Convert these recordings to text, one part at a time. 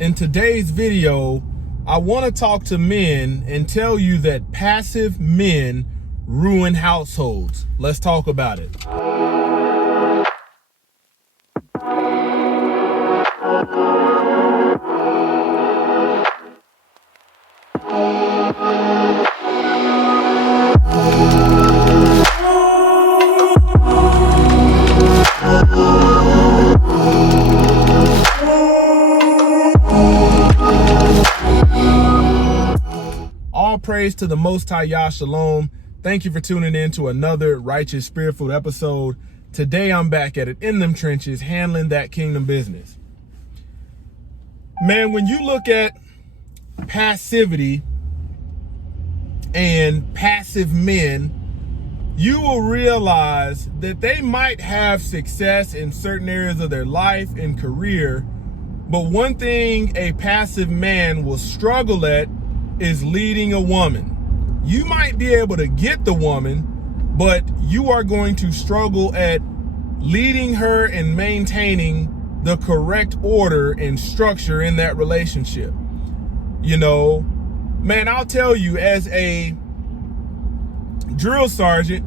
In today's video, I want to talk to men and tell you that passive men ruin households. Let's talk about it. All praise to the Most High Yah Shalom. Thank you for tuning in to another Righteous Spirit Food episode. Today I'm back at it in them trenches, handling that kingdom business. Man, when you look at passivity and passive men, you will realize that they might have success in certain areas of their life and career, but one thing a passive man will struggle at is leading a woman. You might be able to get the woman, but you are going to struggle at leading her and maintaining the correct order and structure in that relationship. You know, man, I'll tell you, as a drill sergeant,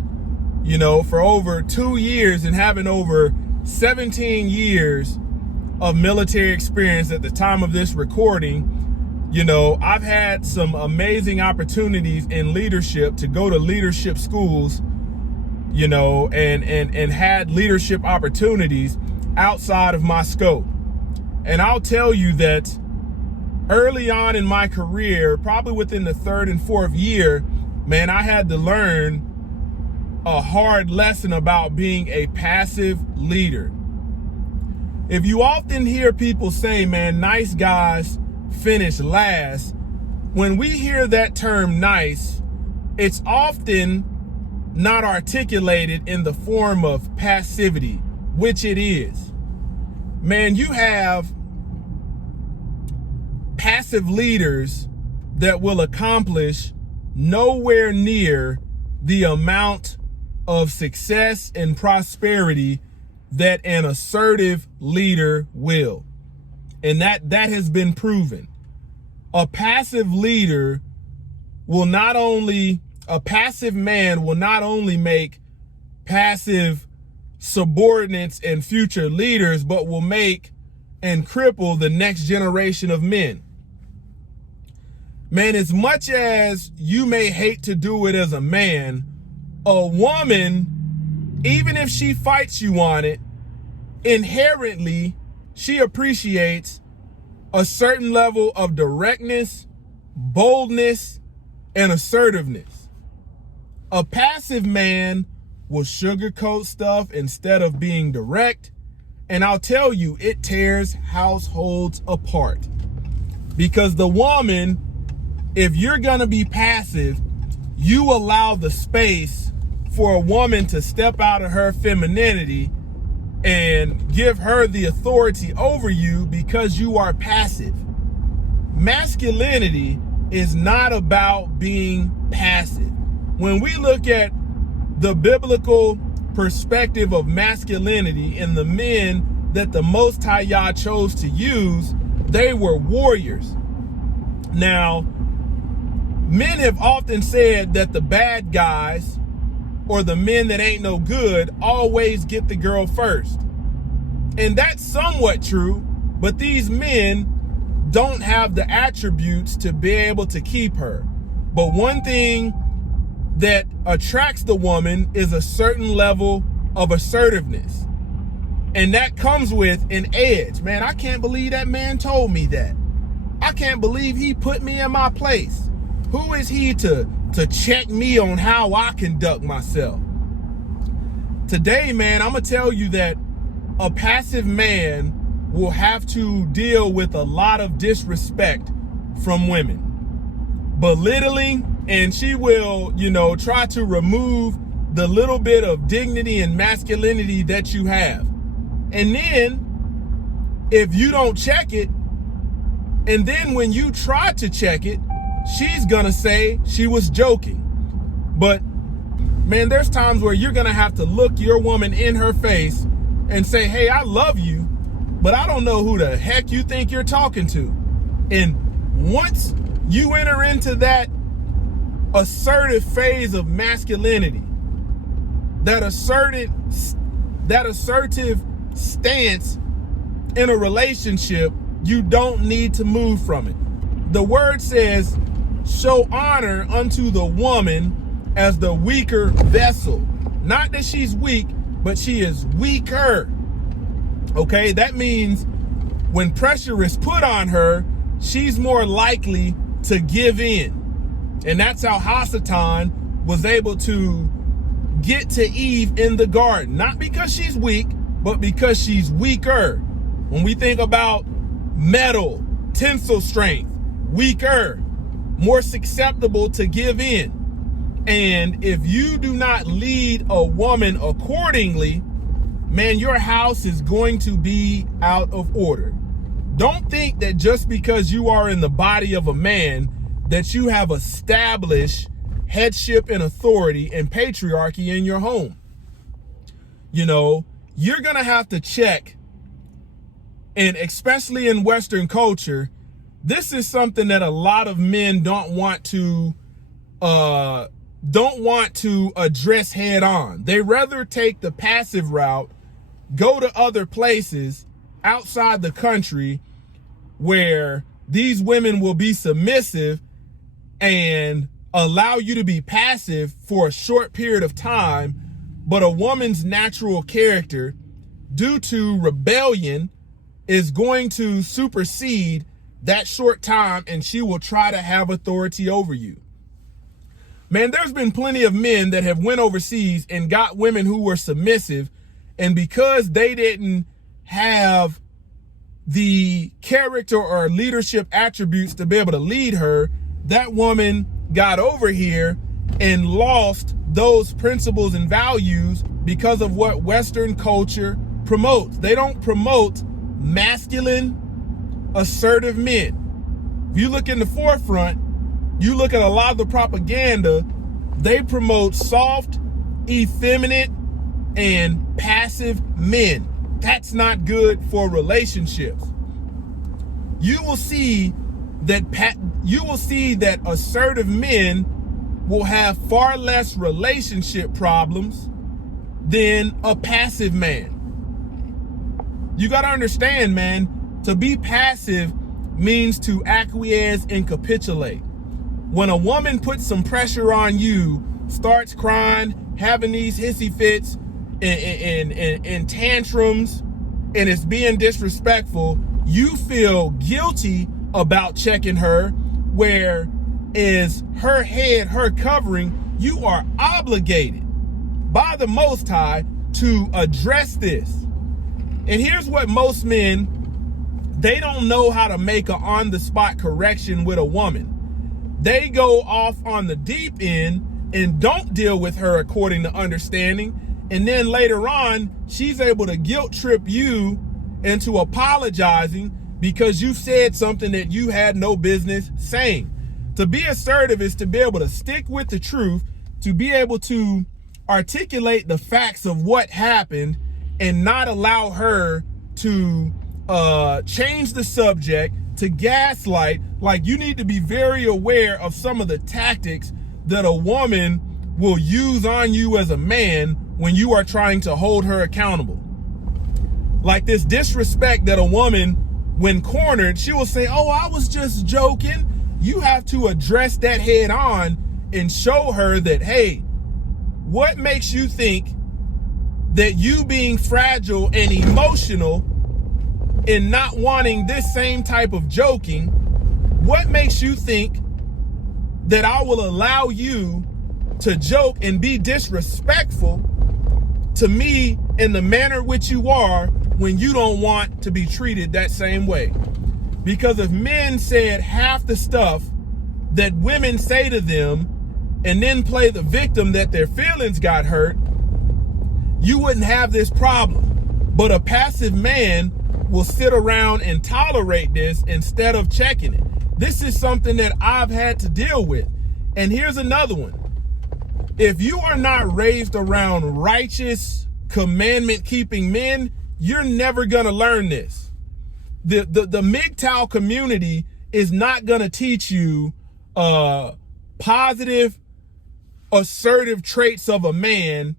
you know, for over 2 years and having over 17 years of military experience at the time of this recording, you know, I've had some amazing opportunities in leadership to go to leadership schools, you know, and had leadership opportunities outside of my scope. And I'll tell you that early on in my career, probably within the 3rd and 4th year, man, I had to learn a hard lesson about being a passive leader. If you often hear people say, man, nice guys finish last, when we hear that term nice, it's often not articulated in the form of passivity, which it is. Man, you have passive leaders that will accomplish nowhere near the amount of success and prosperity that an assertive leader will. And that has been proven. A passive leader will not only, a passive man will not only make passive subordinates and future leaders, but will make and cripple the next generation of men. Man, as much as you may hate to do it as a man, a woman, even if she fights you on it, inherently, she appreciates a certain level of directness, boldness, and assertiveness. A passive man will sugarcoat stuff instead of being direct. And I'll tell you, it tears households apart. Because the woman, if you're gonna be passive, you allow the space for a woman to step out of her femininity and give her the authority over you because you are passive. Masculinity is not about being passive. When we look at the biblical perspective of masculinity and the men that the Most High Yah chose to use, they were warriors. Now, men have often said that the bad guys or the men that ain't no good always get the girl first. And that's somewhat true, but these men don't have the attributes to be able to keep her. But one thing that attracts the woman is a certain level of assertiveness. And that comes with an edge. Man, I can't believe that man told me that. I can't believe he put me in my place. Who is he to check me on how I conduct myself? Today, man, I'm going to tell you that a passive man will have to deal with a lot of disrespect from women. Belittling, and she will, you know, try to remove the little bit of dignity and masculinity that you have. And then, if you don't check it, and then when you try to check it, she's gonna say she was joking. But man, there's times where you're gonna have to look your woman in her face and say, hey, I love you, but I don't know who the heck you think you're talking to. And once you enter into that assertive phase of masculinity, that assertive stance in a relationship, you don't need to move from it. The word says, show honor unto the woman as the weaker vessel. Not that she's weak, but she is weaker. Okay, that means when pressure is put on her, she's more likely to give in. And that's how Hasatan was able to get to Eve in the garden. Not because she's weak, but because she's weaker. When we think about metal, tensile strength, weaker, more susceptible to give in. And if you do not lead a woman accordingly, man, your house is going to be out of order. Don't think that just because you are in the body of a man that you have established headship and authority and patriarchy in your home. You know, you're going to have to check, and especially in Western culture, this is something that a lot of men don't want to address head on. They rather take the passive route, go to other places outside the country where these women will be submissive and allow you to be passive for a short period of time, but a woman's natural character, due to rebellion, is going to supersede that short time, and she will try to have authority over you. Man, there's been plenty of men that have went overseas and got women who were submissive, and because they didn't have the character or leadership attributes to be able to lead her, that woman got over here and lost those principles and values because of what Western culture promotes. They don't promote masculine, assertive men. If you look in the forefront, you look at a lot of the propaganda, they promote soft, effeminate, and passive men. That's not good for relationships. You will see that assertive men will have far less relationship problems than a passive man. You got to understand, man, to be passive means to acquiesce and capitulate. When a woman puts some pressure on you, starts crying, having these hissy fits and tantrums, and it's being disrespectful, you feel guilty about checking her, where is her head, her covering, you are obligated by the Most High to address this. And here's what most men, they don't know how to make an on-the-spot correction with a woman. They go off on the deep end and don't deal with her according to understanding. And then later on, she's able to guilt trip you into apologizing because you said something that you had no business saying. To be assertive is to be able to stick with the truth, to be able to articulate the facts of what happened and not allow her to change the subject, to gaslight. Like, you need to be very aware of some of the tactics that a woman will use on you as a man when you are trying to hold her accountable. Like this disrespect that a woman, when cornered, she will say, oh, I was just joking. You have to address that head on and show her that, hey, what makes you think that you being fragile and emotional and not wanting this same type of joking, what makes you think that I will allow you to joke and be disrespectful to me in the manner which you are when you don't want to be treated that same way? Because if men said half the stuff that women say to them and then play the victim that their feelings got hurt, you wouldn't have this problem. But a passive man will sit around and tolerate this instead of checking it. This is something that I've had to deal with. And here's another one. If you are not raised around righteous, commandment-keeping men, you're never going to learn this. The MGTOW community is not going to teach you positive, assertive traits of a man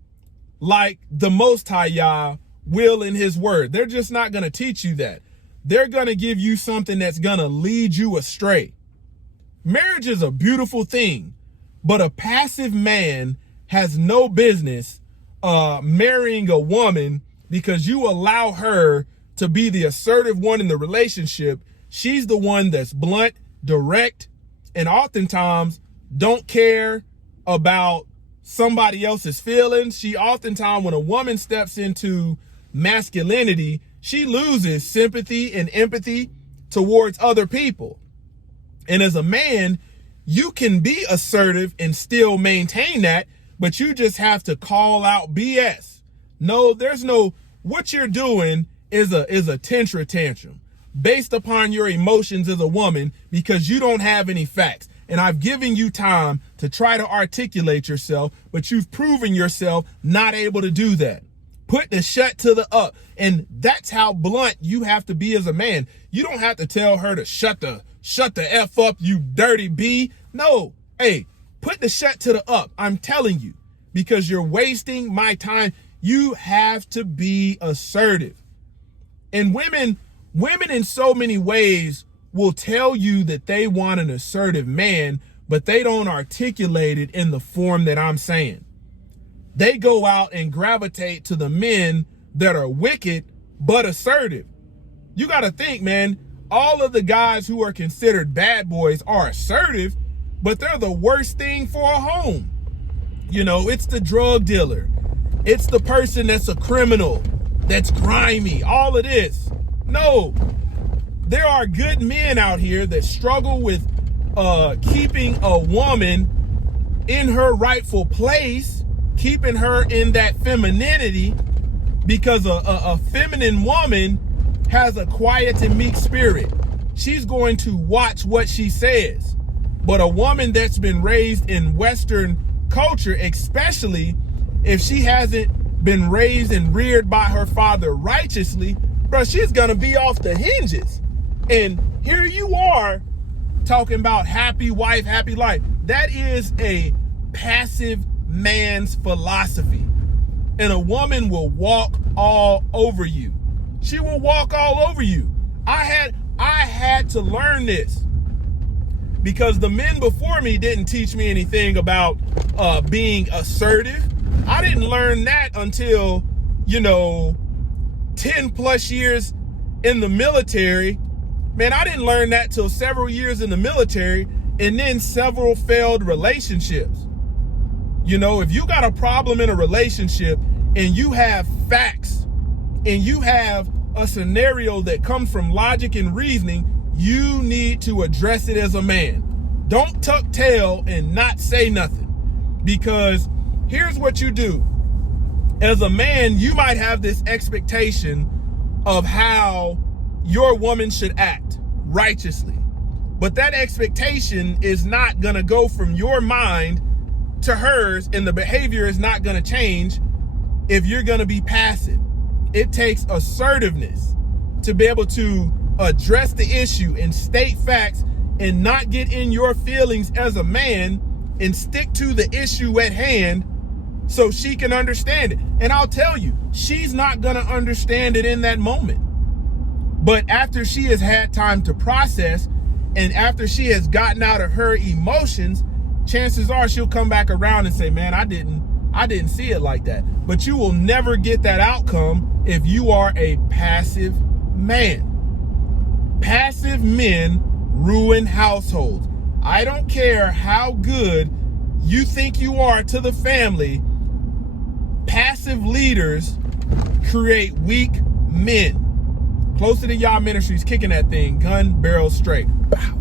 like the Most High Yah will in his word. They're just not going to teach you that. They're going to give you something that's going to lead you astray. Marriage is a beautiful thing, but a passive man has no business marrying a woman because you allow her to be the assertive one in the relationship. She's the one that's blunt, direct, and oftentimes don't care about somebody else's feelings. She oftentimes, when a woman steps into masculinity, she loses sympathy and empathy towards other people. And as a man, you can be assertive and still maintain that, but you just have to call out BS. No, what you're doing is a tantra tantrum based upon your emotions as a woman because you don't have any facts. And I've given you time to try to articulate yourself, but you've proven yourself not able to do that. Put the shut to the up. And that's how blunt you have to be as a man. You don't have to tell her to shut the F up, you dirty B. No, hey, put the shut to the up. I'm telling you, because you're wasting my time. You have to be assertive. And women in so many ways will tell you that they want an assertive man, but they don't articulate it in the form that I'm saying. They go out and gravitate to the men that are wicked but assertive. You got to think, man, all of the guys who are considered bad boys are assertive, but they're the worst thing for a home. You know, it's the drug dealer. It's the person that's a criminal, that's grimy, all of this. No, there are good men out here that struggle with keeping a woman in her rightful place, keeping her in that femininity, because a feminine woman has a quiet and meek spirit. She's going to watch what she says. But a woman that's been raised in Western culture, especially if she hasn't been raised and reared by her father righteously, bro, she's gonna be off the hinges. And here you are talking about happy wife, happy life. That is a passive man's philosophy. And a woman will walk all over you. She will walk all over you. I had to learn this because the men before me didn't teach me anything about being assertive. I didn't learn that until, 10 plus years in the military. Man, I didn't learn that till several years in the military and then several failed relationships. If you got a problem in a relationship and you have facts and you have a scenario that comes from logic and reasoning, you need to address it as a man. Don't tuck tail and not say nothing, because here's what you do. As a man, you might have this expectation of how your woman should act righteously, but that expectation is not going to go from your mind to hers, and the behavior is not going to change if you're going to be passive. It takes assertiveness to be able to address the issue and state facts and not get in your feelings as a man and stick to the issue at hand so she can understand it. And I'll tell you, she's not going to understand it in that moment. But after she has had time to process and after she has gotten out of her emotions, chances are she'll come back around and say, man, I didn't see it like that. But you will never get that outcome if you are a passive man. Passive men ruin households. I don't care how good you think you are to the family. Passive leaders create weak men. Closer to Yah Ministries, kicking that thing, gun barrel straight. Bow.